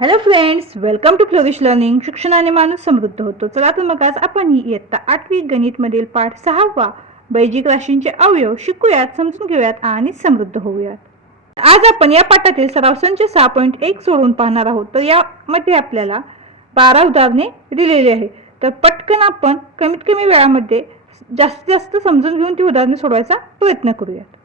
Hello friends, welcome to Flourish Learning. शिक्षणाने माणूस समृद्ध होतो. चला तर मग आज आपण इयत्ता 8वी गणितमधील पाठ 6वा बैजिक राशींचे अवयव शिकूयात, समजून घेऊयात आणि समृद्ध होऊयात. आज आपण या पाठातील सराव संच 6.1 सोडून पाहणार आहोत. तर यामध्ये आपल्याला 12 उदाहरणे दिलेली आहे. तर पटकन आपण कमीत कमी वेळामध्ये जास्तीत जास्त समजून घेऊन ती उदाहरणे सोडवायचा प्रयत्न करूयात.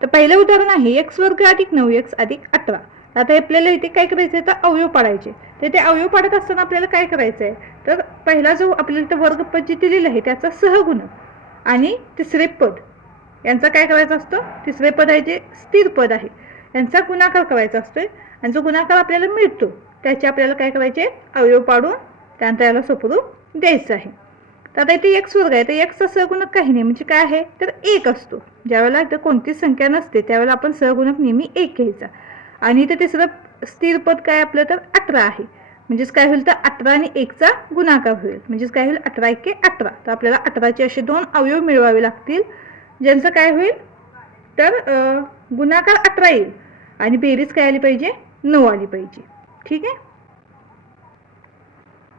तर पहिलं उदाहरण आहे x वर्ग अधिक 9x अधिक 18. आता आपल्याला इथे काय करायचं आहे, तर अवयव पाडायचे. तर ते अवयव पाडत असताना आपल्याला काय करायचं आहे, तर पहिला जो आपल्याला इथं वर्गपद जे दिलेलं आहे त्याचा सहगुणक आणि तिसरे पद यांचा काय करायचं असतं, तिसरे पद आहे जे स्थिर पद आहे यांचा गुणाकार करायचा असतोय. आणि जो गुणाकार आपल्याला मिळतो त्याचे आपल्याला काय करायचे, अवयव पाडून त्यानंतर याला स्वरूप द्यायचं आहे. तर आता इथे x वर्ग आहे, तर xचा सहगुणक काही नाही, म्हणजे काय आहे, तर 1 असतो. ज्यावेळेला इथं कोणतीच संख्या नसते त्यावेळेला आपण सहगुणक नेहमी 1 घ्यायचा. आणि इथे तिसरं स्थिर पद काय आपलं, तर 18 आहे. म्हणजेच काय होईल, तर 18 आणि 1चा गुणाकार होईल. म्हणजेच काय होईल, 18 × 18. तर आपल्याला 18चे असे दोन अवयव मिळवावे लागतील, ज्यांचं काय होईल, तर गुणाकार 18 येईल आणि बेरीज काय आली पाहिजे, 9 आली पाहिजे. ठीक आहे.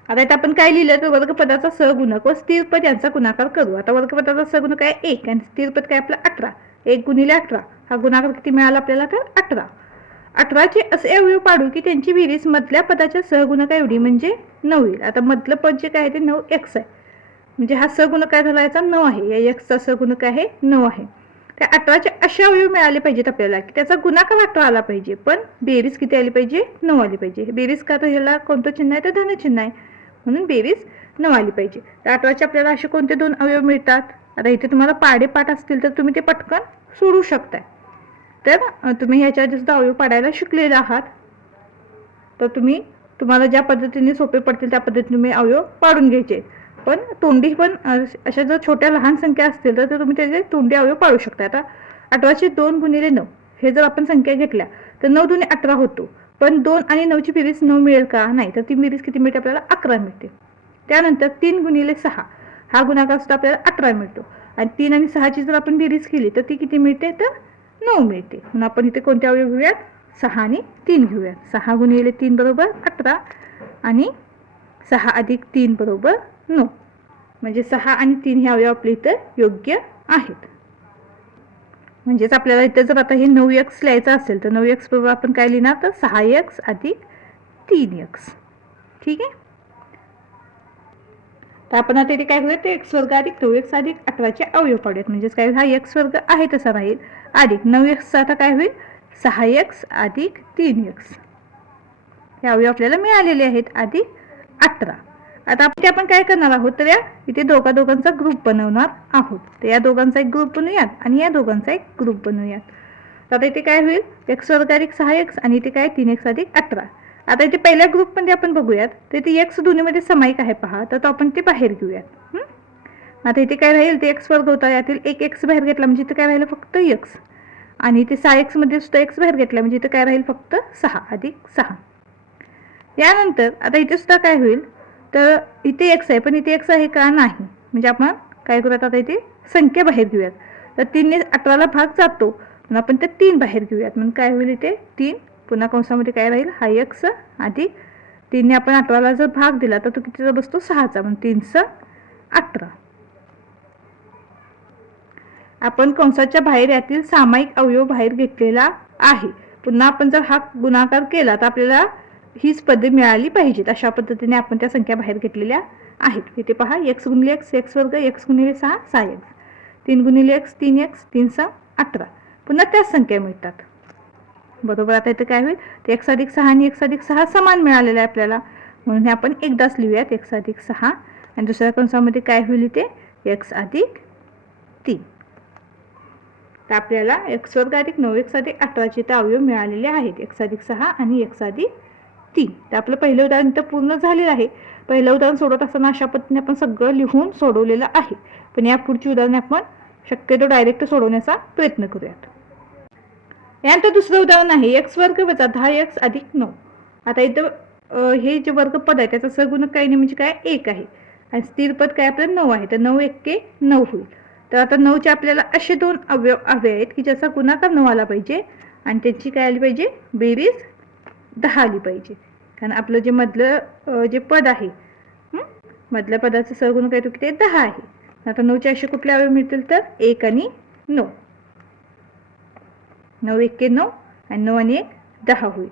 आता इथे आपण काय लिहिलं, तर वर्गपदाचा सहगुणक व स्थिर पद यांचा गुणाकार करू. आता वर्गपदाचा सहगुणक आहे 1 आणि स्थिर पद काय आपलं 18. 1 × 18 हा गुणाकार किती मिळाला आपल्याला, तर 18. 18चे असे अवयव पाडू की त्यांची बेरीज मधल्या पदाच्या सहगुणका एवढी म्हणजे 9 येईल. आता मधलं पद जे काय आहे ते 9x आहे, म्हणजे हा सहगुणक काय झाला, याचा 9 आहे. या xचा सहगुणक आहे 9 आहे. त्या 18चे असे अवयव मिळाले पाहिजेत आपल्याला की त्याचा गुणाकार 18 आला पाहिजे, पण बेरीज किती आली पाहिजे, 9 आली पाहिजे. बेरीज का, तर ह्याला कोणतं चिन्ह आहे, तर धन चिन्ह आहे, म्हणून बेरीज 9 आली पाहिजे. तर 18चे आपल्याला असे कोणते दोन अवयव मिळतात. आता इथे तुम्हाला पाढे-पाठ असतील तर तुम्ही ते पटकन सोडू शकताय. तर तुम्ही ह्याच्या आधी सुद्धा अवयव पाडायला शिकलेले आहात, तर तुम्हाला ज्या पद्धतीने सोपे पडतील त्या पद्धतीने तुम्ही अवयव पाडून घ्यायचे. पण तोंडी पण अशा जर छोट्या लहान संख्या असतील तर तुम्ही त्याचे तोंडी अवयव पाडू शकता. आता 18चे 2 × 9 हे जर आपण संख्या घेतल्या तर 9 × 18 होतो. पण 2 आणि 9ची बेरीज 9 मिळेल का, नाही. तर ती बेरीज किती मिळते आपल्याला, 11 मिळते. त्यानंतर 3 × 6 हा गुणाकार सुद्धा आपल्याला 18 मिळतो. आणि 3 आणि 6ची जर आपण बेरीज केली तर ती किती मिळते, तर 9 मिळते. म्हणून आपण इथे कोणते अवयव घेऊयात, 6 आणि 3 घेऊयात. 6 × 3 बरोबर 18 आणि 6 अधिक 3 बरोबर 9. म्हणजे 6 आणि 3 हे अवयव आपले इथे योग्य आहेत. म्हणजेच आपल्याला इथे जर आता हे 9x लिहायचं असेल तर 9x बरोबर आपण काय लिहिणार, तर 6x अधिक 3x. ठीक आहे. तर आपण आता इथे काय करूया, ते x वर्ग अधिक 9x अधिक 18चे अवयव पाडूयात. म्हणजेच काय, हा x वर्ग आहे तसा राहील अधिक 9xचा आता काय होईल, 6x अधिक 3x. हे अवयव आपल्याला मिळालेले आहेत अधिक 18. आता आपण काय करणार आहोत, तर या इथे दोघांचा ग्रुप बनवणार आहोत. तर या दोघांचा एक ग्रुप बनवूयात आणि या दोघांचा एक ग्रुप बनवूयात. तर आता इथे काय होईल, x वर्ग अधिक 6x आणि इथे काय 3x अधिक 18. आता इथे पहिल्या ग्रुपमध्ये आपण बघूयात, तर इथे x दोन्हीमध्ये समाईक आहे पहा, तर तो आपण ते बाहेर घेऊयात. आता इथे काय राहील, ते x वर्ग होता, यातील एक x बाहेर घेतला म्हणजे इथे काय राहिलं, फक्त x. आणि इथे 6x मध्ये सुद्धा x बाहेर घेतला म्हणजे इथे काय राहील, फक्त 6 अधिक 6. यानंतर आता इथे सुद्धा काय होईल, तर इथे x आहे पण इथे x आहे का, नाही. म्हणजे आपण काय करूयात, आता इथे संख्या बाहेर घेऊयात. तर 3 ने 18ला भाग जातो, म्हणून आपण ते 3 बाहेर घेऊयात. म्हणून काय होईल, इथे 3 पुन्हा कंसामध्ये काय राहील, हा x अधिक 3 ने आपण 18ला जर भाग दिला तर तो कितीचा बसतो, 6चा. म्हणून 3 × 18. आपण कंसाच्या बाहेर यातील सामायिक अवयव बाहेर घेतलेला आहे. पुन्हा आपण जर हा गुणाकार केला तर आपल्याला हीच पदे मिळाली पाहिजेत. अशा पद्धतीने आपण त्या संख्या बाहेर घेतलेल्या आहेत. इथे पहा, x × x x वर्ग, x × 6 6x, 3 × x 3x, 3 × 18. पुन्हा त्याच संख्या मिळतात. बरोबर. आता इथे काय होईल, ते x अधिक 6 आणि x अधिक 6 समान मिळालेलं आहे आपल्याला, म्हणून हे आपण एकदाच लिहूयात, x अधिक 6. आणि दुसऱ्या कंसामध्ये काय होईल, इथे x अधिक 3. तर आपल्याला x वर्ग अधिक 9x अधिक 18चे ते अवयव मिळालेले आहेत, x अधिक 6 आणि x अधिक 3. तर आपलं पहिलं उदाहरण तर पूर्ण झालेलं आहे. पहिलं उदाहरण सोडवत असताना अशा पद्धतीने आपण सगळं लिहून सोडवलेलं आहे. पण या पुढची उदाहरणे आपण शक्यतो डायरेक्ट सोडवण्याचा प्रयत्न करूयात. यानंतर दुसरं उदाहरण आहे x वर्ग वजा 10x अधिक 9. आता इथं हे जे वर्गपद आहे त्याचा सहगुणक काही नाही, म्हणजे काय 1 आहे. आणि स्थिर पद काय आपलं 9 आहे, तर 9 × 1 = 9 होईल. तर आता 9चे आपल्याला असे दोन अवयव हवे आहेत की ज्याचा गुणाकार 9 आला पाहिजे आणि त्याची काय आली पाहिजे, बेरीज 10 आली पाहिजे, कारण आपलं जे मधलं जे पद आहे, मधल्या पदाचं सहगुणक आहे तो किती 10 आहे. आता 9चे असे कुठले अवयव मिळतील तर 1 आणि 9. 9 1 9 आणि 9 आणि 1 10 होईल.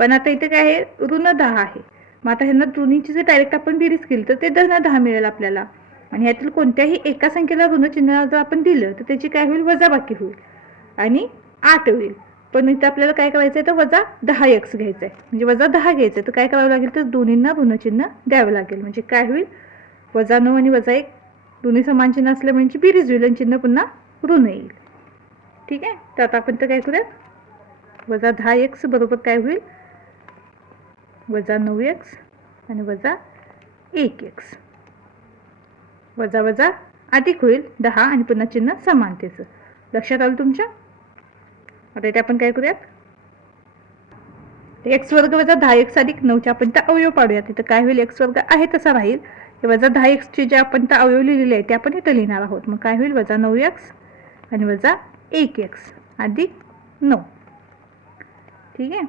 पण आता इथे काय आहे, ऋण 10 आहे. मग आता ह्यांना दोन्हीची जर डायरेक्ट आपण बेरीज केली तर ते धन 10 मिळेल आपल्याला. आणि यातील कोणत्याही एका संख्येला ऋण चिन्ह जर आपण दिलं तर त्याची काय होईल, वजाबाकी होईल आणि 8 होईल. पण इथे आपल्याला काय करायचं आहे तर वजा 10x घ्यायचं आहे, म्हणजे वजा 10 घ्यायचं आहे. तर काय करावं लागेल तर दोन्हींना ऋण चिन्ह द्यावं लागेल. म्हणजे काय होईल, वजा 9 आणि वजा 1 दोन्ही समान चिन्ह असल्या म्हणजे बेरीज होईल आणि चिन्ह पुन्हा ऋण येईल. ठीक आहे. तर आता आपण तर काय करूया, वजा 10x बरोबर काय होईल, वजा 9x आणि वजा 1x. वजा वजा अधिक होईल 10 आणि पुन्हा चिन्ह समानतेचं. लक्षात आलं तुमच्या. आता इथे आपण काय करूयात, x वर्ग वजा 10x अधिक 9चे आपण त्या अवयव पाडूयात. तिथं काय होईल, x वर्ग आहे तसा राहील, वजा 10x चे जे आपण त्या अवयव लिहिलेले आहे ते आपण इथं लिहिणार आहोत. मग काय होईल, वजा 9x आणि वजा 1x अधिक 9. ठीक आहे.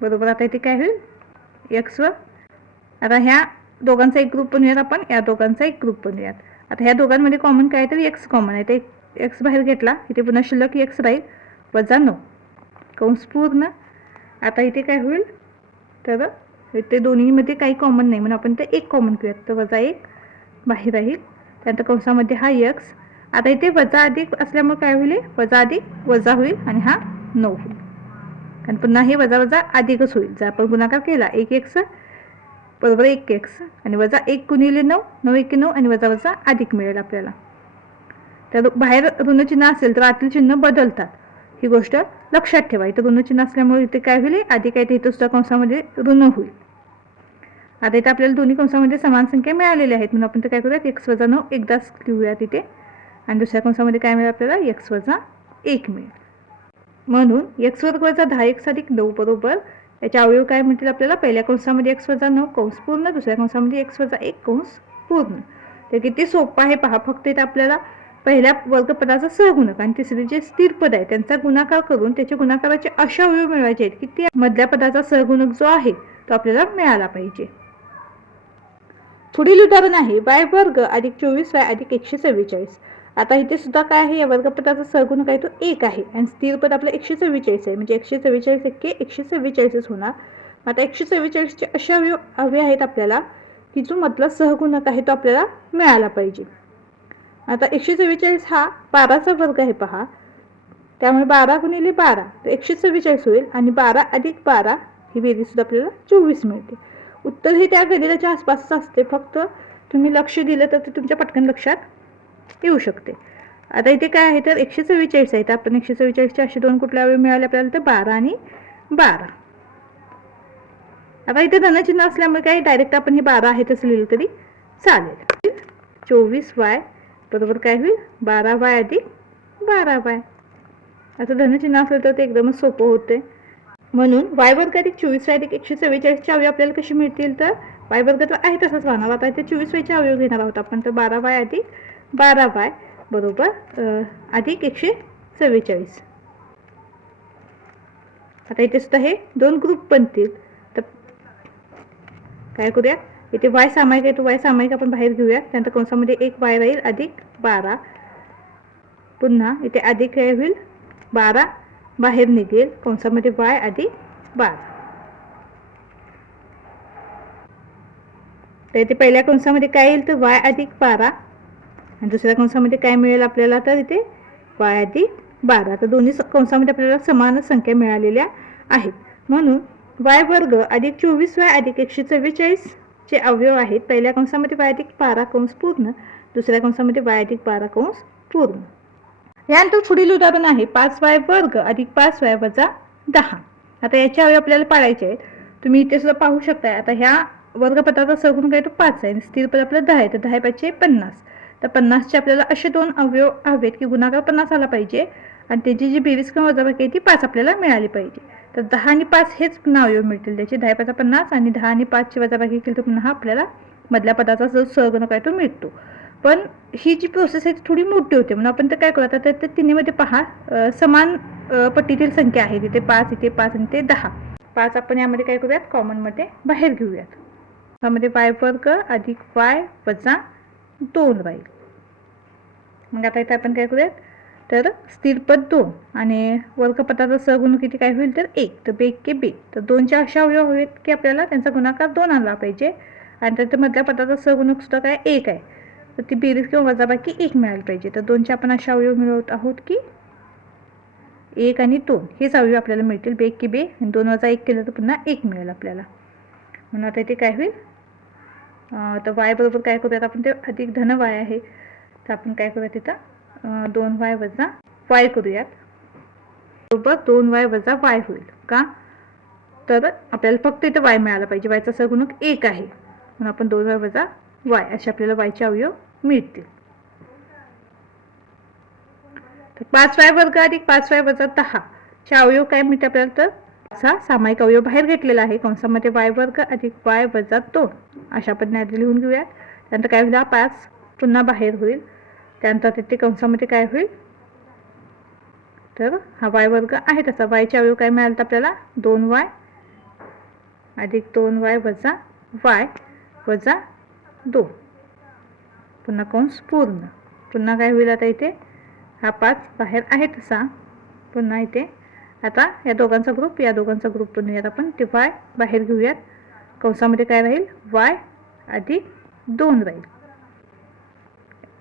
बरोबर. आता इथे काय होईल, x वर आता ह्या दोघांचा एक ग्रुप बनवूयात आपण, या दोघांचा एक ग्रुप बनवूयात. आता ह्या दोघांमध्ये कॉमन काय तर x कॉमन आहे, ते x बाहेर घेतला, इथे पुन्हा शिल्लक x राहील, वजा 9 कंस पूर्ण. आता इथे काय होईल तर इथे दोन्हीमध्ये काही कॉमन नाही म्हणून आपण ते एक कॉमन करूयात. तर वजा 1 बाहेर राहील, त्यानंतर कंसामध्ये हा x. आता इथे वजा अधिक असल्यामुळे काय होईल, वजा अधिक वजा होईल आणि हा 9 होईल, आणि पुन्हा हे वजा वजा अधिकच होईल. जर आपण गुणाकार केला 1x बरोबर 1x आणि वजा 1 गुणिले 9 9 1 9 आणि वजा वजा अधिक मिळेल आपल्याला. तर बाहेर ऋण चिन्ह असेल तर आतील चिन्ह बदलतात, ही गोष्ट लक्षात ठेवा. इथं ऋण चिन्ह असल्यामुळे इथे काय होईल, अधिक आहे, इथं सुद्धा कंसामध्ये ऋण होईल. आता इथे आपल्याला दोन्ही कंसामध्ये समान संख्या मिळालेल्या आहेत म्हणून आपण तर काय करूयात, x वजा 9 एकदाच लिहूयात इथे, आणि दुसऱ्या कंसामध्ये काय मिळेल आपल्याला, x वजा 1 मिळेल. म्हणून x वर्ग वजा 10x अधिक 9 बरोबर याचे अवयव काय मिळतील आपल्याला, पहिल्या कंसामध्ये x वजा 9 कंस पूर्ण, दुसऱ्या कंसामध्ये x वजा 1 कंस पूर्ण. ते किती सोपं आहे पहा. फक्त इथे आपल्याला पहिल्या वर्गपदाचा सहगुणक आणि तिसरे जे स्थिर पद आहे त्यांचा गुणाकार करून त्याच्या गुणाकाराचे अशा अवयव मिळवायचे आहेत की ते मधल्या पदाचा सहगुणक जो आहे तो आपल्याला मिळाला पाहिजे. पुढील उदाहरण आहे y वर्ग अधिक 24y अधिक 144. आता इथे सुद्धा काय आहे, या वर्गपदाचा सहगुणक आहे तो 1 आहे आणि स्थिर पद आपलं 144 आहे, म्हणजे 144 एक्के 144च होणार. आता 144चे अशा अवयव आहेत आपल्याला की जो मधला सहगुणक आहे तो आपल्याला मिळाला पाहिजे. आता 144 हा 12चा वर्ग आहे पहा, त्यामुळे 12 गुणिले 12 तर 144 होईल आणि 12 अधिक 12 ही बेरीज सुद्धा आपल्याला 24 मिळते. उत्तर हे त्या गणिताच्या आसपासच असते, फक्त तुम्ही लक्ष दिलं तर ते तुमच्या पटकन लक्षात येऊ शकते. आता इथे काय आहे तर 144 आहे, तर आपण 144चे असे दोन कुठले अवयव मिळाले आपल्याला तर 12 आणि 12. आता इथे धनचिन्ह असल्यामुळे काय डायरेक्ट आपण हे 12 आहे तसं लिहिलं तरी चालेल. 24y बरोबर काय होईल, 12y अधिक 12y. आता धनचिन्ह असलं तर ते एकदमच सोपं होते. म्हणून y वर्ग अधिक 24y अधिक 144चे अवयव आपल्याला कसे मिळतील तर y वर्ग तर आहे तसंच राहणार. आता इथे 24yचे अवयव घेणार आहोत आपण, तर 12y अधिक 12y बरोबर अधिक 144. आता इथे सुद्धा हे दोन ग्रुप बनतील, तर काय करूया, इथे y सामायिक आहे तो y सामायिक आपण बाहेर घेऊया, त्यानंतर कंसामध्ये 1y राहील अधिक 12, पुन्हा इथे अधिक काय होईल 12 बाहेर निघेल, कंसामध्ये y अधिक 12. तर इथे पहिल्या कंसामध्ये काय येईल तर y अधिक 12 आणि दुसऱ्या कंसामध्ये काय मिळेल आपल्याला तर इथे y अधिक 12. तर दोन्ही कंसामध्ये आपल्याला समान संख्या मिळालेल्या आहेत. म्हणून y वर्ग अधिक 24y अधिक 144 चे अवयव आहेत. पहिल्या कंसामध्ये y अधिक 12 कंस पूर्ण, दुसऱ्या कंसामध्ये y अधिक 12 कंस पूर्ण. यानंतर पुढील उदाहरण आहे 5y वर्ग अधिक 5y वजा 10. आता याचे अवयव आपल्याला पाडायचे आहेत. तुम्ही इथे सुद्धा पाहू शकता. आता ह्या वर्गपदाचा सहगुणक आहे तो 5 आहे आणि स्थिर पद आपलं 10 आहे, तर 10 5 50. तर 50चे आपल्याला असे दोन अवयव हवेत की गुणाकार 50 आला पाहिजे आणि त्याची जी बेरीज किंवा वजाबाकी आहे ती 5 आपल्याला मिळाली पाहिजे. तर 10 आणि 5 हेच पुन्हा अवयव मिळतील त्याचे, 10 5 50 आणि 10 आणि 5 ची वजाबाकी केली तर पुन्हा आपल्याला मधल्या पदाचा जो सहगुणक आहे तो मिळतो. पण ही जी प्रोसेस आहे ती थोडी मोठी होते म्हणून आपण तर काय करू, आता तर तिन्हीमध्ये पहा समान पट्टीतील संख्या आहे, तिथे 5 इथे 5 आणि ते 10. 5 आपण यामध्ये काय करूयात, कॉमनमध्ये बाहेर घेऊयात. यामध्ये y वर्ग अधिक y वजा 2 राहील. मग आता इथे आपण काय करूयात, तर स्थिर पद 2 आणि वर्गपदाचा सहगुणक किती काय होईल तर 1. तर बे के बे. तर 2चे अशा अवयव हवेत की आपल्याला त्यांचा गुणाकार 2 आणला पाहिजे आणि त्याच्या मधल्या पदाचा सहगुणक सुद्धा काय 1 आहे. तर ती बेरीज किंवा वजाबाकी 1 मिळायला पाहिजे. तर 2चे आपण अशा अवयव मिळवत आहोत की 1 आणि 2 हेच अवयव आपल्याला मिळतील. बे की बे. 2 वजा 1 केलं तर पुन्हा 1 मिळेल आपल्याला. म्हणून आता इथे काय होईल, तर y बरोबर काय करूयात आपण, ते अधिक धन y आहे. तर आपण काय करूयात तिथं 2y वजा y करूयात. बरोबर 2y वजा y होईल. का तर आपल्याला फक्त इथं y मिळाला पाहिजे. yचा सहगुणक 1 आहे म्हणून आपण 2y वजा y असे आपल्याला y चे अवयव मिळतील. तर 5y वर्ग अधिक 5y वजा 10 चे अवयव काय मिळते आपल्याला, तर असा सामायिक अवयव बाहेर घेतलेला आहे. कंसामध्ये y वर्ग अधिक y वजा 2 अशा पद्धतीने लिहून घेऊयात. त्यानंतर काय होईल, 5 पुन्हा बाहेर होईल. त्यानंतर तिथे कंसामध्ये काय होईल, तर हा y वर्ग आहे तसा y चे अवयव काय मिळाले आपल्याला, 2y अधिक 2y वजा y वजा 2 पुन्हा कंस पूर्ण. पुन्हा काय होईल, आता इथे हा 5 बाहेर आहे तसा. पुन्हा इथे आता या दोघांचा ग्रुप, या दोघांचा ग्रुप बनवूयात आपण. ते y बाहेर घेऊयात. कंसामध्ये काय राहील, y अधिक 2 राहील.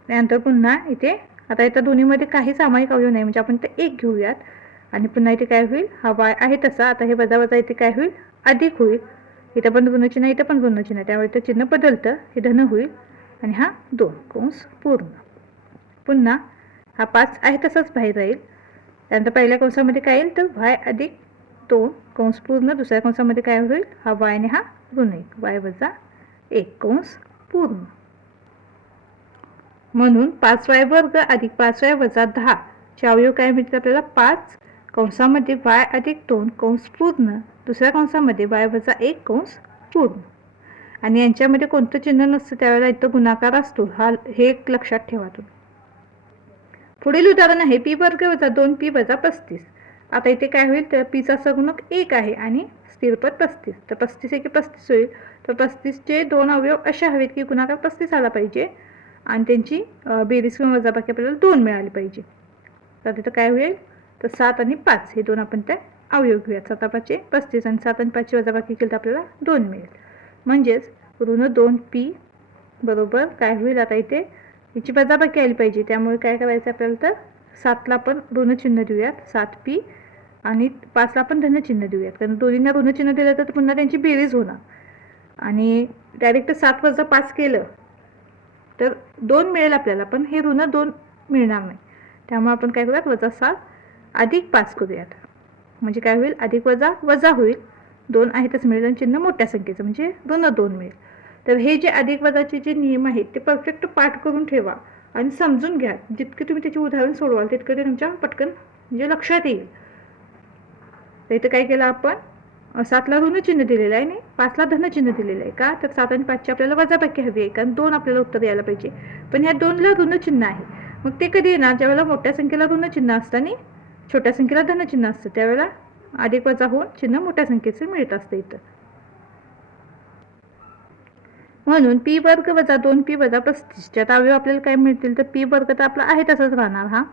त्यानंतर पुन्हा इथे आता इथं दोन्हीमध्ये काही सामायिक अवयव नाही म्हणजे आपण ते 1 घेऊयात. आणि पुन्हा इथे काय होईल, हा y आहे तसा. आता हे वजा वजा इथे काय होईल, अधिक होईल. इथं पण ऋण चिन्ह, इथं पण ऋण चिन्ह, त्यामुळे इथं चिन्ह बदलतं, हे धन होईल. आणि हा 2 कंस पूर्ण. पुन्हा हा 5 आहे तसाच बाहेर राहील. त्यानंतर पहिल्या कंसामध्ये काय येईल, तर y अधिक 2 कंस पूर्ण. दुसऱ्या कंसामध्ये काय होईल, हा y आणि हा ऋण 1 y वजा 1 कंस पूर्ण. म्हणून 5y वर्ग अधिक 5y वजा 10 चे अवयव काय मिळतील आपल्याला, 5 कंसामध्ये y अधिक 2 कंस पूर्ण. दुसऱ्या कंसामध्ये y वजा 1 कंस पूर्ण. आणि यांच्यामध्ये कोणतं चिन्ह नसतं त्यावेळेला इथं गुणाकार असतो. हे एक लक्षात ठेवा तुम्ही. पुढील उदाहरण आहे p वर्ग वजा 2p वजा 35. आता इथे काय होईल, तर p चा सहगुणक 1 आहे आणि स्थिरपद 35. तर 35 एके 35 होईल. तर 35 चे 2 अवयव असे हवेत की गुणाकार 35 आला पाहिजे आणि त्यांची बेरीज किंवा वजाबाकी आपल्याला 2 मिळाली पाहिजे. तर तिथं काय होईल, तर 7 आणि 5 हे 2 आपण त्या अवयव घेऊयात. 7 5 35 आणि 7 आणि 5 ची वजाबाकी केली तर आपल्याला 2 मिळेल. म्हणजेच ऋण 2p बरोबर काय होईल, आता इथे याची वजाबाकी आली पाहिजे. त्यामुळे काय करायचं आपल्याला, तर 7 ला आपण ऋण चिन्ह देऊयात 7p आणि 5 ला आपण धन चिन्ह देऊयात. कारण दोन्हींना ऋण चिन्ह दिलं तर पुन्हा त्यांची बेरीज होणार. आणि डायरेक्ट 7 वजा 5 केलं तर 2 मिळेल आपल्याला, पण हे ऋण 2 मिळणार नाही. त्यामुळे आपण काय करूयात, वजा 7 अधिक 5 करूयात. म्हणजे काय होईल, अधिक वजा वजा होईल. 2 आहेतच मिळेल आणि चिन्ह मोठ्या संख्येचं म्हणजे ऋण 2 मिळेल. तर हे जे अधिक वजाचे जे नियम आहेत ते परफेक्ट पाठ करून ठेवा आणि समजून घ्या. जितके तुम्ही त्याची उदाहरण सोडवाल तितके ते तुमच्या पटकन म्हणजे लक्षात येईल. तर इथं काय केलं आपण, 7 ला ऋण चिन्ह दिलेलं आहे आणि 5 ला धन चिन्ह दिलेलं आहे. का तर 7 आणि 5 ची आपल्याला वजाबाकी हवी आहे, कारण 2 आपल्याला उत्तर यायला पाहिजे. पण ह्या 2 ला ऋण चिन्ह आहे. मग ते कधी येणार, ज्यावेळेला मोठ्या संख्येला ऋण चिन्ह असतं आणि छोट्या संख्येला धन चिन्ह असतं. त्यावेळेला अधिक वजा होऊन चिन्ह मोठ्या संख्येचं मिळत असतं इथं. म्हणून p वर्ग वजा 2p वजा 35 च्यात अवयव आपल्याला काय मिळतील, तर p वर्ग तर आपला आहे तसंच राहणार हा.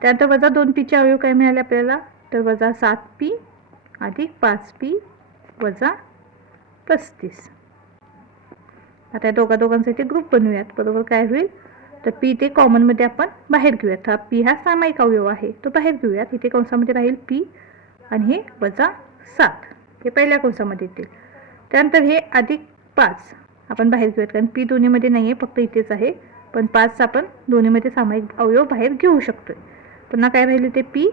त्यानंतर वजा 2p चे अवयव काय मिळाले आपल्याला, तर वजा 7p अधिक 5p वजा 35. आता या दोघांसाठी ग्रुप बनवूयात. बरोबर काय होईल, तर p ते कॉमनमध्ये आपण बाहेर घेऊयात. हा p हा सामायिक अवयव आहे तो बाहेर घेऊयात. इथे कंसामध्ये राहील p आणि हे वजा 7 हे पहिल्या कंसामध्ये येतील. त्यानंतर हे अधिक 5 आपण बाहेर घेऊयात, कारण p दोन्हीमध्ये नाही आहे, फक्त इथेच आहे. पण 5 आपण दोन्हीमध्ये सामायिक अवयव बाहेर घेऊ शकतोय. पुन्हा काय राहिले, ते p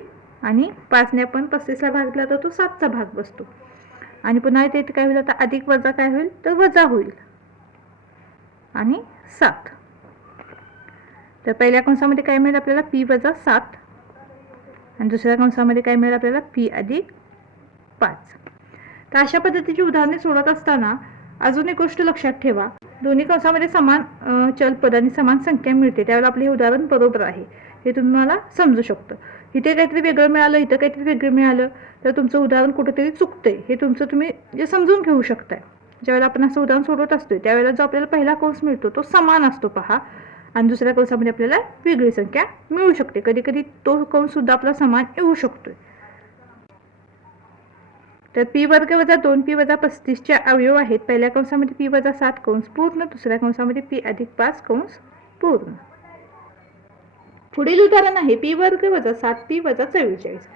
आणि 5 ने आपण 35 ला भागला तर तो 7 चा भाग बसतो. आणि पुन्हा इथे काय होईल, आता अधिक वजा काय होईल, तर वजा होईल आणि 7. तर पहिल्या कंसामध्ये काय मिळेल आपल्याला, p वजा 7 आणि दुसऱ्या कंसामध्ये काय मिळेल आपल्याला, p अधिक 5. तर अशा पद्धतीची उदाहरणे सोडत असताना अजून एक गोष्ट लक्षात ठेवा, दोन्ही कंसामध्ये समान चल पद आणि समान संख्या मिळते त्यावेळेला आपले हे उदाहरण बरोबर आहे हे तुम्हाला समजू शकतं. इथे काहीतरी वेगळं मिळालं, इथं काहीतरी वेगळं मिळालं तर तुमचं उदाहरण कुठेतरी चुकतंय हे तुमचं तुम्ही जे समजून घेऊ शकताय. ज्यावेळेला आपण असं उदाहरण सोडवत असतोय त्यावेळेला जो आपल्याला पहिला कंस मिळतो तो समान असतो पहा, आणि दुसऱ्या कंसामध्ये आपल्याला वेगळी संख्या मिळू शकते. कधी कधी तो कंस सुद्धा आपला समान येऊ शकतोय. तर पी वर्ग वजा 2p वजा 35चे अवयव आहेत. पहिल्या कंसामध्ये पी वजा 7 कंस पूर्ण, दुसऱ्या कंसामध्ये पी अधिक 5 कंस पूर्ण. पुढील उदाहरण आहे पी वर्ग वजा 7p वजा 44.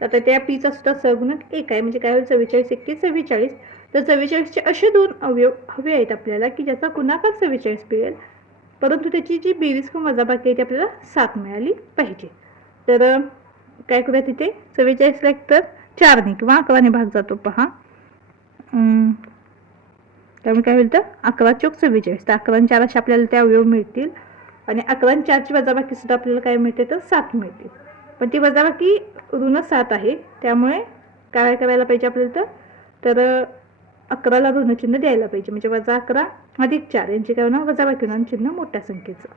आता त्या पीचा सुद्धा सहगुणक 1 आहे, म्हणजे काय होईल 44 एक्के 44. तर 44चे असे दोन अवयव हवे आहेत आपल्याला की ज्याचा गुणाकार 44 मिळेल, परंतु त्याची जी बेरीज किंवा वजाबाकी आहे ती आपल्याला 7 मिळाली पाहिजे. तर काय करूया, तिथे 44ला एक तर 4ने किंवा 11ने भाग जातो पहा. त्यामुळे काय होईल तर 11 चौक 44. तर 11 आणि 4 असे आपल्याला ते अवयव मिळतील, आणि 11 आणि 4ची वजाबाकी सुद्धा आपल्याला काय मिळते तर 7 मिळते. पण ती वजाबाकी ऋण 7 आहे, त्यामुळे काय करायला पाहिजे आपल्याला तर 11ला ऋण चिन्ह द्यायला पाहिजे. म्हणजे वजा 11 अधिक 4 यांची काय होणार वजाबाकी होणार, चिन्ह मोठ्या संख्येचं.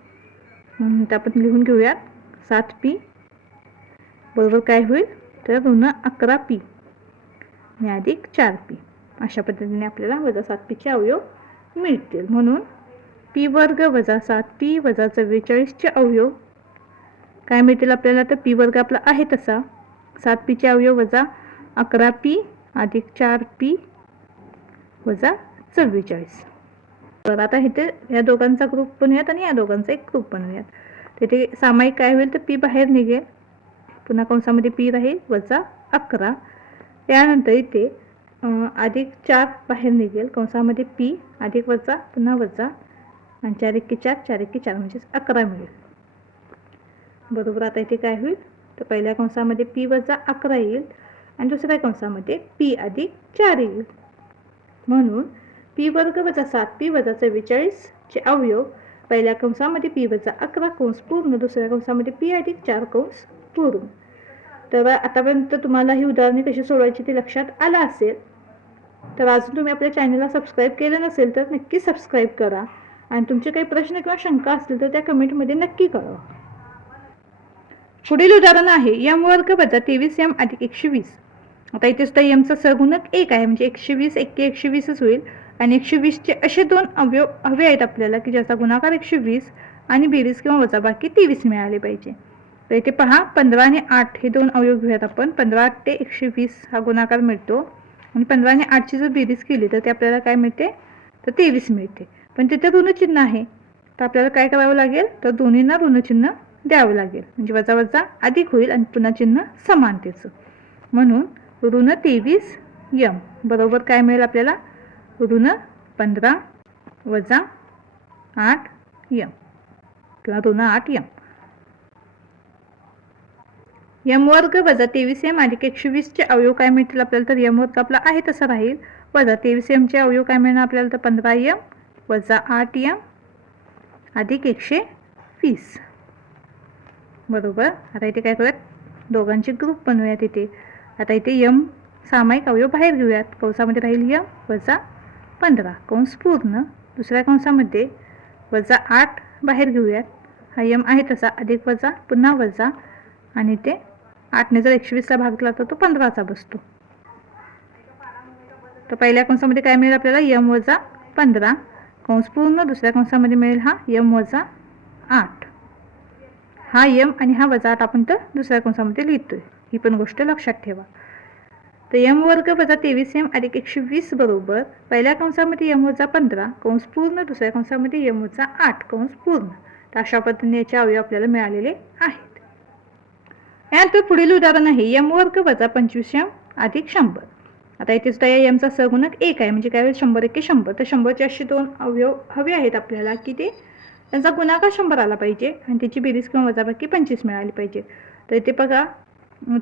म्हणून ते आपण लिहून घेऊयात. 7p बरोबर काय होईल तर ऋण 11p आणि अधिक 4p. अशा पद्धतीने आपल्याला वजा 7pचे अवयव मिळतील. म्हणून पी वर्ग वजा 7p वजा 44चे अवयव काय मिळतील आपल्याला तर पी वर्ग आपला आहे तसा 7pचे अवयव वजा 11p अधिक 4p वजा 44. तर आता इथे या दोघांचा ग्रुप बनवूयात आणि या दोघांचा एक ग्रुप बनवूयात. तिथे सामायिक काय होईल तर पी बाहेर निघेल, पुन्हा कंसामध्ये पी राहील वजा 11. यानंतर इथे अधिक 4 बाहेर निघेल, कंसामध्ये पी अधिक वजा पुन्हा वजा, आणि 4 एक्के 4 4 एक्के 4 म्हणजेच 11 मिळेल. बरोबर. आता इथे काय होईल तर पहिल्या कंसामध्ये पी वजा 11 येईल आणि दुसऱ्या कंसामध्ये पी अधिक 4 येईल. म्हणून पी वर्ग वजा 7p वजा 44चे अवयव पहिल्या कंसामध्ये पी वजा 11 कंस पूर्ण, दुसऱ्या कंसामध्ये पी अधिक 4 कंस पूर्ण. तर आतापर्यंत तुम्हाला ही उदाहरणे कशी सोडवायची ते लक्षात आलं असेल. तर अजून तुम्ही आपल्या चॅनलला सबस्क्राईब केलं नसेल तर नक्की सबस्क्राईब करा, आणि तुमचे काही प्रश्न किंवा शंका असतील तर त्या कमेंटमध्ये नक्की कळवा. पुढील उदाहरण आहे m वर्ग वजा 23m अधिक 120. आता इथे सुद्धा mचा सहगुणक 1 आहे, म्हणजे 120 एक्के 120च होईल, आणि 120चे असे दोन अवयव हवे आहेत आपल्याला की ज्याचा गुणाकार 120 आणि बेरीज किंवा वजाबाकी 23 मिळाले पाहिजे. तर इथे पहा 15 आणि 8 हे दोन अवयव घेऊयात आपण. 15 ते 120 हा गुणाकार मिळतो, आणि 15 आणि 8ची जर बेरीज केली तर ते आपल्याला काय मिळते तर 23 मिळते. पण तिथे ऋणचिन्ह आहे, तर आपल्याला काय करावं लागेल तर दोन्हींना ऋणचिन्ह द्यावं लागेल, म्हणजे वजा वजा अधिक होईल आणि पुन्हा चिन्ह समानतेचं. म्हणून ऋण 23m बरोबर काय मिळेल आपल्याला ऋण 15 वजा 8m किंवा ऋण 8m. m वर्ग वजा 23m अधिक 120चे अवयव काय मिळतील आपल्याला तर m वर्ग आपला आहे तसा राहील, वजा 23mचे अवयव काय मिळणार आपल्याला तर 15m वजा 8m अधिक 120. बरोबर. आता इथे काय करूयात दोघांचे ग्रुप बनवूयात. इथे आता इथे m सामायिक अवयव बाहेर घेऊयात. कंसामध्ये राहील m वजा 15 कंस पूर्ण, दुसऱ्या कंसामध्ये वजा 8 बाहेर घेऊयात. हा m आहे तसा अधिक वजा पुन्हा वजा, आणि ते 8ने जर 120ला भागला तर तो 15चा बसतो. तर पहिल्या कंसामध्ये काय मिळेल आपल्याला m वजा 15 कंस पूर्ण, दुसऱ्या कंसामध्ये मिळेल हा m वजा 8. हा m आणि हा वजा 8 आपण तर दुसऱ्या कंसामध्ये लिहितोय, ही पण गोष्ट लक्षात ठेवा. तर m वर्ग वजा 23m अधिक 120 बरोबर पहिल्या कंसामध्ये m वजा 15 कंस पूर्ण, दुसऱ्या कंसामध्ये m वजा 8 कंस पूर्ण. तर अशा पद्धतीने याचे अवयव आपल्याला मिळालेले आहेत. यानंतर पुढील उदाहरण आहे m वर्ग वजा 25m अधिक 100. आता इथे सुद्धा या mचा सहगुणक 1 आहे, म्हणजे काय होईल 100 एक्के 100. तर 100चे असे दोन अवयव हवे आहेत आपल्याला की ते त्यांचा गुणाकार 100 आला पाहिजे आणि त्याची बेरीज किंवा वजाबाकी 25 मिळाली पाहिजे. तर इथे बघा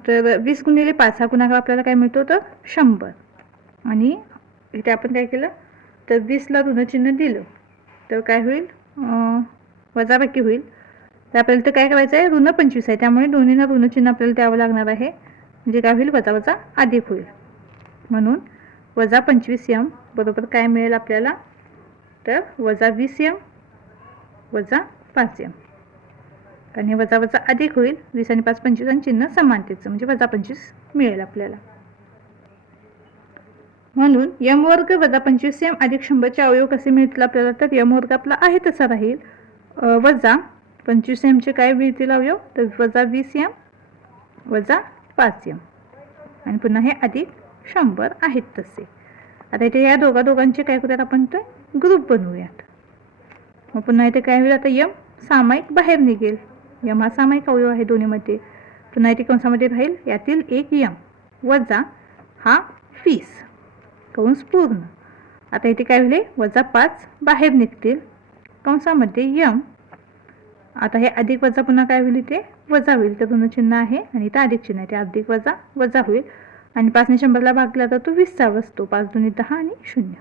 तर 20 गुणिले 5 हा गुणाकार आपल्याला काय मिळतो तर 100, आणि इथे आपण काय केलं तर 20ला ऋणचिन्ह दिलं तर काय होईल वजाबाकी होईल. तर आपल्याला तर काय करायचं आहे ऋण 25 आहे, त्यामुळे दोन्हींना ऋणचिन्ह आपल्याला द्यावं लागणार आहे, म्हणजे काय होईल वजा वजा अधिक होईल. म्हणून वजा 25m बरोबर काय मिळेल आपल्याला तर वजा 20m वजा 5m. कारण हे वजा वजा अधिक होईल. 20 आणि 5 25 आणि चिन्ह समानतेचं म्हणजे वजा 25 मिळेल आपल्याला. म्हणून यम वर्ग वजा 25m अधिक 100चे अवयव कसे मिळतील आपल्याला, तर यम वर्ग आपला आहे तसा राहील. वजा 25mचे काय मिळतील अवयव, तर वजा 20m वजा 5m आणि पुन्हा हे अधिक 100 आहेत तसे. आता इथे या दोघांचे काय करूयात आपण, तर ग्रुप बनवूयात. मग पुन्हा इथे काय होईल, आता यम सामायिक बाहेर निघेल. यम हा सामायिक अवयव आहे दोन्हीमध्ये. पुन्हा इथे कंसामध्ये राहील यातील एक यम वजा हा 20 कंस पूर्ण. आता इथे काय होईल, वजा 5 बाहेर निघतील कंसामध्ये यम. आता हे अधिक वजा पुन्हा काय होईल, इथे वजा होईल. तर ऋण चिन्ह आहे आणि इथं अधिक चिन्ह आहे. ते अधिक वजा वजा होईल आणि 5 ने 100ला भागला तर तो 20चा बसतो. 5 दुनी 10 आणि 0.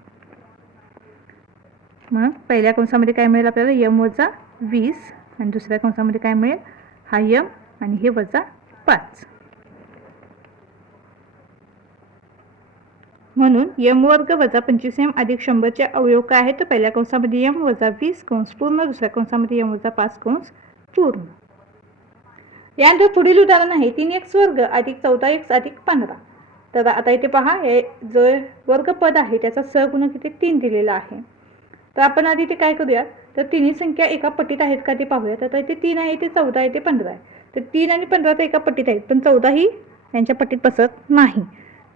मग पहिल्या कंसामध्ये काय मिळेल आपल्याला, यम वजा 20 आणि दुसऱ्या कंसामध्ये काय मिळेल, हा यम आणि हे वजा 5. म्हणून यम वर्ग वजा 25m अधिक 100चे अवयव काय आहेत, तर पहिल्या कंसामध्ये यम वजा 20 कंस पूर्ण, दुसऱ्या कंसामध्ये यम वजा 5 कंस पूर्ण. यानंतर पुढील उदाहरण आहे 3x वर्ग अधिक 14x अधिक 15. तर आता इथे पहा, हे जो वर्गपद आहे त्याचा सहगुणक इथे 3 दिलेला आहे. तर आपण आधी इथे काय करूया, तर तिन्ही संख्या एका पट्टीत आहेत का ते पाहूयात. आता इथे 3 आहे, इथे 14 आहे, इथे 15 आहे. तर 3 आणि 15 तर एका पट्टीत आहेत, पण 14 ही यांच्या पट्टीत बसत नाही.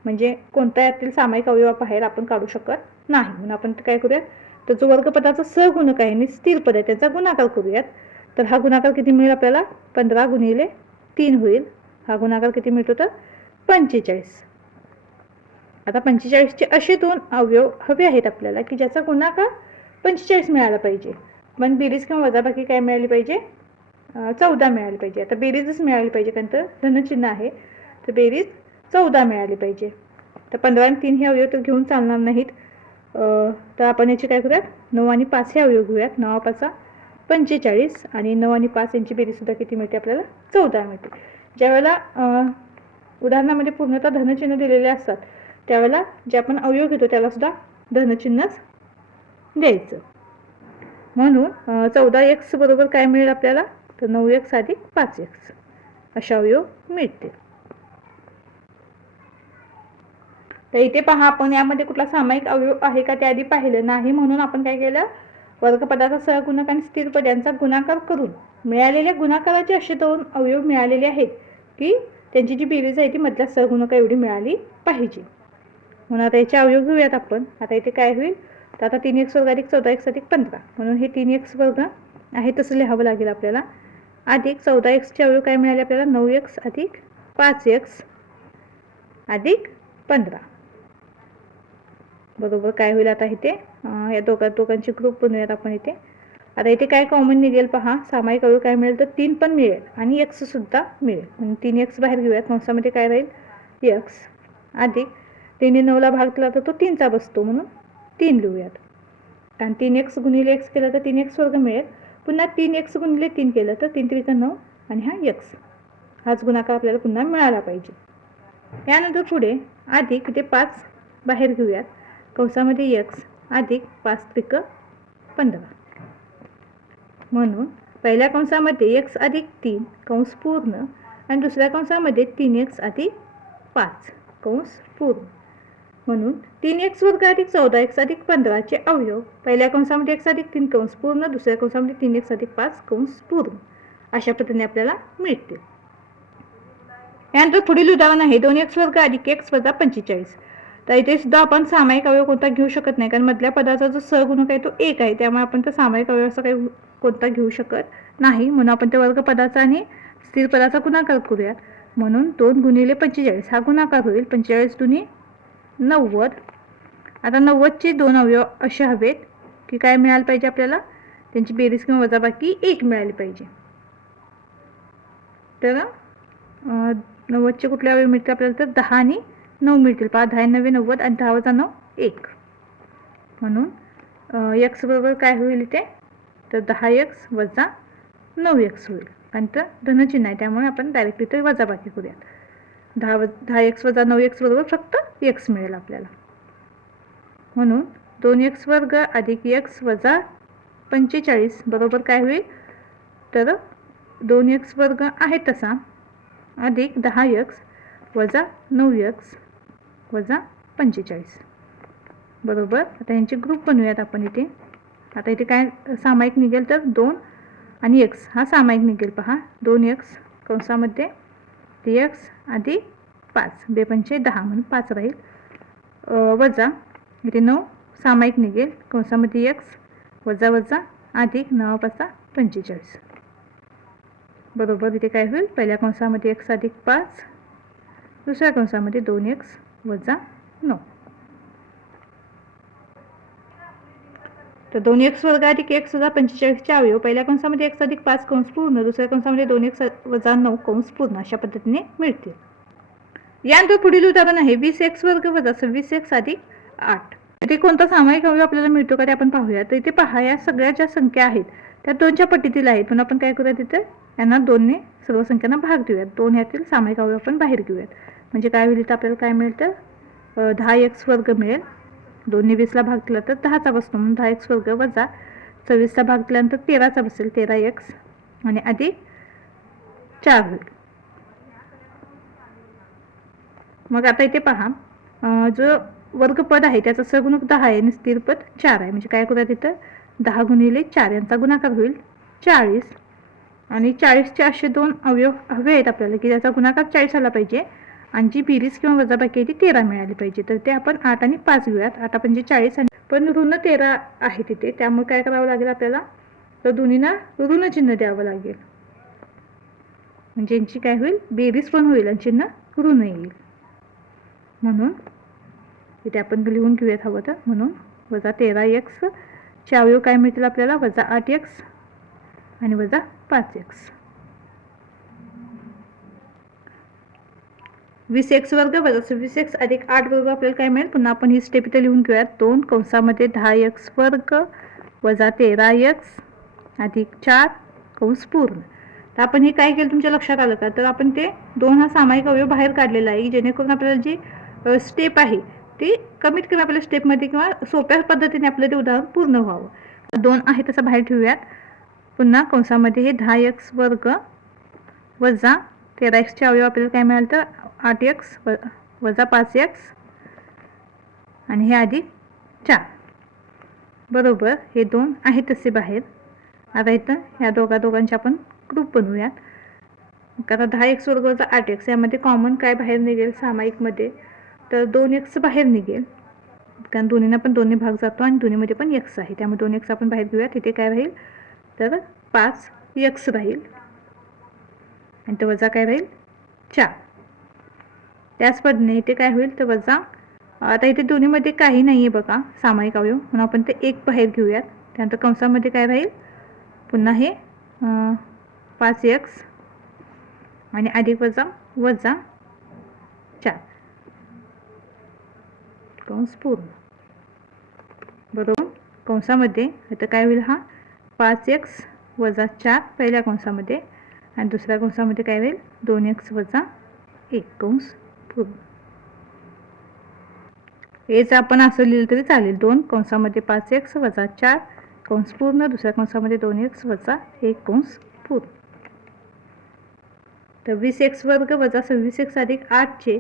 म्हणजे कोणता यातील सामायिक अवयव बाहेर आपण काढू शकत नाही. म्हणून आपण काय करूयात, तर जो वर्गपदाचा सहगुणक आहे आणि स्थिर पद आहे त्याचा गुणाकार करूयात. तर हा गुणाकार किती मिळेल आपल्याला, 15 गुणिले 3 होईल. हा गुणाकार किती मिळतो, तर 45. आता 45चे असे दोन अवयव हवे आहेत आपल्याला की ज्याचा गुणाकार 45 मिळाला पाहिजे, पण बेरीज किंवा वजाबाकी काय मिळाली पाहिजे, 14 मिळाली पाहिजे. आता बेरीजच मिळाली पाहिजे कारण तर धनचिन्ह आहे, तर बेरीज 14 मिळाली पाहिजे. तर 15 आणि 3 हे अवयव तर घेऊन चालणार नाहीत. तर आपण याची काय करूयात, 9 आणि 5 हे अवयव घेऊयात. 9 5 45 आणि 9 आणि 5 यांची बेरीजसुद्धा किती मिळते आपल्याला, 14 मिळते. ज्यावेळेला उदाहरणामध्ये पूर्णतः धनचिन्ह दिलेले असतात त्यावेळेला जे आपण अवयव घेतो त्याला सुद्धा धनचिन्हच द्यायचं. म्हणून 14x बरोबर काय मिळेल आपल्याला, तर 9x अधिक 5x अशा अवयव मिळतील. तर इथे पहा, आपण यामध्ये कुठला सामायिक अवयव आहे का ते आधी पाहिलं नाही. म्हणून आपण काय केलं, वर्गपदाचा सहगुणक आणि स्थिर पद यांचा गुणाकार करून मिळालेल्या गुणाकाराचे असे दोन अवयव मिळालेले आहेत की त्यांची जी बेरीज आहे ती मधल्या सहगुणका एवढी मिळाली पाहिजे. म्हणून आता याचे अवयव घेऊयात आपण. आता इथे काय होईल, तर आता 3x वर्ग अधिक 14x अधिक 15. म्हणून हे 3x वर्ग आहे तसं लिहावं लागेल आपल्याला. अधिक 14xचे अवयव काय मिळाले आपल्याला, 9x अधिक 5x अधिक 15 बरोबर काय होईल. आता इथे या दोघांची ग्रुप बनवूयात आपण इथे. आता इथे काय कॉमन निघेल पहा, सामायिक अवयव काय मिळेल, तर 3 पण मिळेल आणि x सुद्धा मिळेल. म्हणून 3x बाहेर घेऊयात. कंसामध्ये काय राहील, x अधिक 3 ने 9ला भाग दिला तर तो 3चा बसतो म्हणून 3 लिहूयात. कारण 3x गुणिले x केलं तर 3x वर्ग मिळेल. पुन्हा 3x गुणिले 3 केलं तर 3 त्रिक 9 आणि हा x, हाच गुणाकार आपल्याला पुन्हा मिळाला पाहिजे. यानंतर पुढे अधिक इथे 5 बाहेर घेऊयात. कंसामध्ये x अधिक 5 त्रिक 15. म्हणून पहिल्या कंसामध्ये x अधिक 3 कंस पूर्ण आणि दुसऱ्या कंसामध्ये 3x अधिक 5 कंस पूर्ण. म्हणून 3x वर्ग अधिक 14x अधिक 15चे अवयव पहिल्या कंसामध्ये x अधिक 3 कंस पूर्ण, दुसऱ्या कंसामध्ये 3x अधिक 5 कंस पूर्ण अशा पद्धतीने आपल्याला मिळतील. यानंतर पुढील उदाहरण आहे 2x वर्ग अधिक x वजा 45. तर इथे सुद्धा आपण सामायिक अवयव कोणता घेऊ शकत नाही, कारण मधल्या पदाचा जो सहगुणक आहे तो 1 आहे, त्यामुळे आपण तर सामायिक अवयव असं काही कोणता घेऊ शकत नाही. म्हणून आपण त्या वर्गपदाचा आणि स्थिर पदाचा गुणाकार करूयात. म्हणून 2 गुणिले 45 हा गुणाकार होईल. 45 दुनी 90. आता 90चे दोन अवयव असे हवेत की काय मिळालं पाहिजे आपल्याला, त्यांची बेरीज किंवा वजाबाकी 1 मिळाली पाहिजे. तर 90चे कुठले अवयव मिळतील आपल्याला, तर 10 आणि 9 मिळतील. 5 10 9 90 आणि 10 वजा 9 1. म्हणून x बरोबर काय होईल इथे, तर 10x वजा 9x होईल. कारण तर धनचिन्ह आहे त्यामुळे आपण डायरेक्टली इथे वजाबाकी करूयात. 10x वजा 9x बरोबर फक्त x मिळेल आपल्याला. म्हणून 2x वर्ग अधिक x वजा 45 बरोबर काय होईल, तर 2x वर्ग आहे तसा अधिक 10x वजा 9x वजा 45 बरोबर. आता यांचे ग्रुप बनवूयात आपण इथे. आता इथे काय सामायिक निघेल तर 2 आणि x हा सामायिक निघेल. पहा 2x कंसामध्ये dx अधिक 5 2×5 10 म्हणून 5 राहील वजा इथे 9 सामायिक निघेल कंसामध्ये x वजा वजा अधिक 9×5 45 बरोबर. इथे काय होईल पहिल्या कंसामध्ये x अधिक 5 दुसऱ्या कंसामध्ये 2x वजा 9. तर 2x वर्ग अधिक x वजा 45 चे अवयव पहिल्या कंसामध्ये x अधिक 5 कंस पूर्ण दुसऱ्या कंसामध्ये 2x वजा 9 कंस पूर्ण अशा पद्धतीने मिळतील. यानंतर पुढील उदाहरण आहे 20x वर्ग वजा 26x अधिक 8. इथे कोणता सामायिक अवयव आपल्याला मिळतो का ते आपण पाहूया. तर इथे पहा या सगळ्या ज्या संख्या आहेत त्या 2च्या पटीतील आहेत पण आपण काय करूया तिथे यांना 2ने सर्व संख्यांना भाग देऊयात. 2 यातील सामायिक अवयव आपण बाहेर घेऊयात. म्हणजे काय होईल तर आपल्याला काय मिळेल तर 10x वर्ग मिळेल. 2ने 20ला भाग दिला तर 10चा बसतो म्हणून 10x वर्ग वजा 26चा भाग दिल्यानंतर 13चा बसेल 13x आणि अधिक 4 होईल. मग आता इथे पहा जो वर्गपद आहे त्याचा सगुणक 10 आहे आणि स्थिरपद 4 आहे. म्हणजे काय करूया तिथं 10 गुणिले 4 यांचा गुणाकार होईल 40 आणि 40चे असे 2 अवयव हवे आहेत आपल्याला की त्याचा गुणाकार 40 आला पाहिजे आणि जी बेरीज किंवा वजाबाकी आहे ती 13 मिळाली पाहिजे. तर ते आपण 8 आणि 5 घेऊयात. 8 म्हणजे 40 आणि पण ऋण 13 आहे तिथे त्यामुळे काय करावं लागेल आपल्याला तर दोन्हींना ऋण चिन्ह द्यावं लागेल. म्हणजे यांची काय होईल बेरीज पण होईल आणि चिन्ह ऋण येईल. म्हणून इथे आपण लिहून घेऊयात हवं तर म्हणून वजा 13x चे अवयव काय मिळतील आपल्याला वजा 8x आणि वजा 5x. 20x वर्ग वजा 26x अधिक 8 वर्ग आपल्याला काय मिळेल. पुन्हा आपण ही स्टेप इथे लिहून घेऊयात. 2 कंसामध्ये 10x वर्ग वजा 13x अधिक 4 कंस पूर्ण. तर आपण हे काय केलं तुमच्या लक्षात आलं का तर आपण ते 2 हा सामायिक अवयव बाहेर काढलेला आहे जेणेकरून आपल्याला जी स्टेप आहे ती कमीत कमी आपल्या स्टेपमध्ये किंवा सोप्या पद्धतीने आपलं ते उदाहरण पूर्ण व्हावं. 2 आहे तसं बाहेर ठेवूयात. पुन्हा कंसामध्ये हे 10x वर्ग वजा 13x चे अवयव आपल्याला काय मिळालं तर 8x वजा 5x आणि हे अधिक 4 बरोबर. हे 2 आहे तसे बाहेर. आता इथं ह्या दोघांचे आपण ग्रुप बनवूयात. आता 10x वर्ग वजा 8x यामध्ये कॉमन काय बाहेर निघेल सामायिकमध्ये तर 2x बाहेर निघेल कारण दोन्हींना पण 2ने भाग जातो आणि दोन्हीमध्ये पण x आहे त्यामुळे 2x आपण बाहेर घेऊया. तिथे काय राहील तर 5x राहील आणि तो वजा काय राहील 4. त्याच पद्धतीने इथे काय होईल तर वजा आता इथे दोन्हीमध्ये काही नाही आहे बघा सामायिक अवयव म्हणून आपण ते 1 बाहेर घेऊयात. त्यानंतर कंसामध्ये काय राहील पुन्हा हे 5x आणि अधिक वजा वजा 4 कंस पूर्ण बरोबर. कंसामध्ये आता काय होईल हा 5x वजा 4 पहिल्या कंसामध्ये आणि दुसऱ्या कंसामध्ये काय होईल 2x वजा 1 कंस पूर्ण. हेच आपण असं लिहिलं तरी चालेल. 2 कंसामध्ये 5x वजा 4 कंस पूर्ण दुसऱ्या कंसामध्ये 2x वजा 1 कंस पूर्ण. तर 20x वर्ग वजा 26x अधिक 8 चे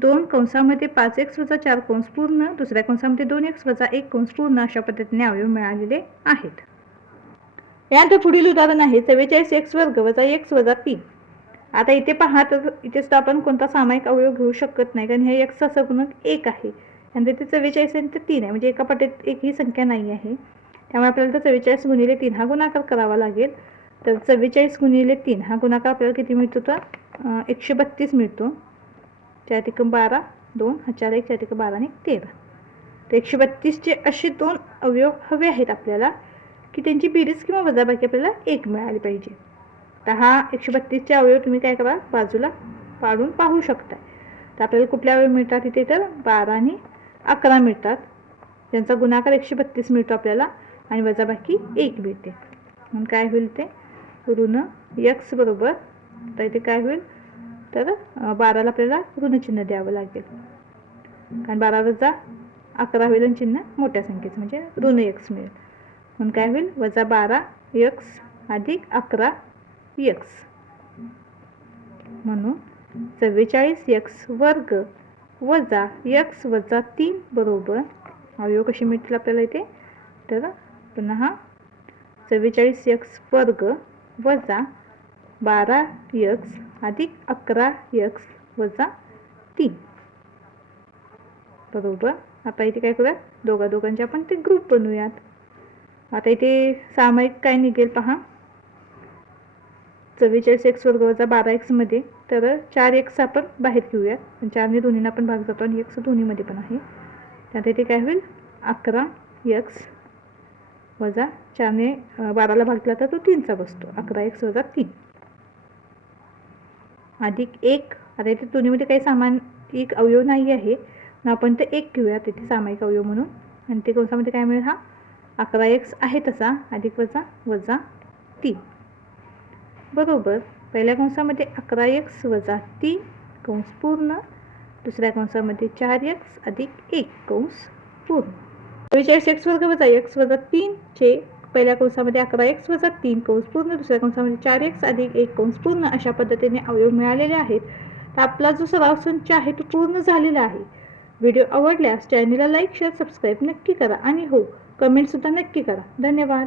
2 कंसामध्ये 5x वजा 4 कंस पूर्ण दुसऱ्या कंसामध्ये 2x वजा 1 कंस पूर्ण अशा पद्धतीने अवयव मिळालेले आहेत. यानंतर पुढील उदाहरण आहे 44x वर्ग वजा x वजा 3. आता इथे पहा तर इथे सुद्धा आपण कोणता सामायिक अवयव घेऊ शकत नाही कारण हे x चा सगुणक 1 आहे आणि ते 44 आणि ते 3 आहे म्हणजे एका पटीत एक ही संख्या नाही आहे त्यामुळे आपल्याला 44 गुणिले 3 हा गुणाकार करावा लागेल. तर 44 गुणिले 3 हा गुणाकार आपल्याला किती मिळतो तर 132 मिळतो. 4×12 2 हा 4 1 4×12 आणि 13. तर 132 चे असे 2 अवयव हवे आहेत आपल्याला की त्यांची बेरीज किंवा वजाबाकी आपल्याला 1 मिळाली पाहिजे. तर हा 132 चे अवयव तुम्ही काय करा बाजूला पाडून पाहू शकता. तर आपल्याला कुठले अवयव मिळतात इथे तर 12 आणि 11 मिळतात त्यांचा गुणाकार 132 मिळतो आपल्याला आणि वजाबाकी 1 मिळते. म्हणून काय होईल ते ऋण x बरोबर. तर इथे काय होईल तर 12ला आपल्याला ऋण चिन्ह द्यावं लागेल कारण 12 वजा 11 होईल आणि चिन्ह मोठ्या संख्येचं म्हणजे ऋण x मिळेल. म्हणून काय होईल वजा 12x अधिक 11 एक्स. म्हणून 44x² वजा x वजा 3 बरोबर अवयव कसे मिळतील आपल्याला इथे. तर पुन्हा 44x² वजा 12x अधिक 11x वजा 3 बरोबर. आता इथे काय करूयात, दोघांचे आपण ते ग्रुप बनवूयात. आता इथे सामायिक काय निघेल पहा. 44x² वजा 12x मध्ये तर 4x आपण बाहेर घेऊयात. 4ने दोन्हींना आपण भाग जातो आणि x दोन्हीमध्ये पण आहे. त्यात इथे काय होईल 11x वजा 4ने 12ला भाग दिला तर तो 3चा बसतो. 11x वजा 3 अधिक 1. आता इथे दोन्हीमध्ये काही सामायिक अवयव नाही आहे ना, आपण ते 1 घेऊयात इथे सामायिक अवयव म्हणून. आणि ते कंसामध्ये काय मिळेल, हा 11x आहे तसा अधिक वजा 3 बरोबर. पहिल्या कंसामध्ये 11x वजा 3 कंस पूर्ण, दुसऱ्या कंसामध्ये 4x अधिक 1 कंस पूर्ण. 44x² वजा x वजा 3 चे पहिल्या कंसामध्ये 11x वजा 3 कंस पूर्ण, दुसऱ्या कंसामध्ये 4x अधिक 1 कंस पूर्ण अशा पद्धतीने अवयव मिळालेले आहेत. तर आपला जो सराव संच आहे तो पूर्ण झालेला आहे. व्हिडिओ आवडल्यास चॅनलला लाईक शेअर सबस्क्राईब नक्की करा आणि हो कमेंटसुद्धा नक्की करा. धन्यवाद.